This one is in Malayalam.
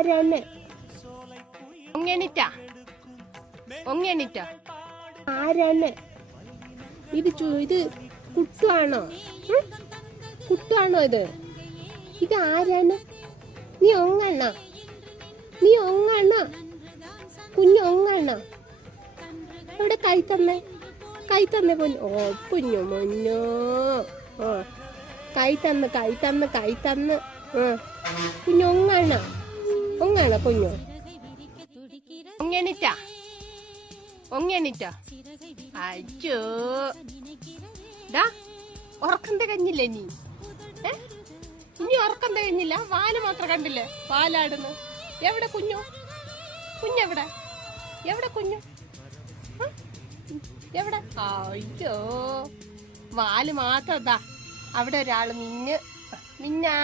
ആരാണ്? ഒങ്ങണിറ്റാ ഒങ്ങണിറ്റാ ആരാണ്? ഇത് കുട്ടുവാണോ? കുട്ടുവാണോ ഇത്? ഇത് ആരാണ്? നീ ഒങ്ങണ്ണ? നീ ഒങ്ങണ്ണ? കുഞ്ഞു ഒങ്ങണ്ണ? എവിടെ കൈ തന്നെ പൊന്നു. ഓ കുഞ്ഞു മുന്നോ. ഓ കൈ തന്ന് കുഞ്ഞു ഒങ്ങണ്ണ കുഞ്ഞു. ഒങ്ങണിറ്റാ അയ്യോ ഉറക്കം തികഞ്ഞില്ലേ നീ? ഇനി ഉറക്കം തികഞ്ഞില്ല? വാല് മാത്രം കണ്ടില്ലേ വാലാടുന്നു. എവിടെ കുഞ്ഞെവിടെ? കുഞ്ഞു എവിടെ? അയ്യോ വാല് മാത്രം. അവിടെ ഒരാള് മിന്നാ.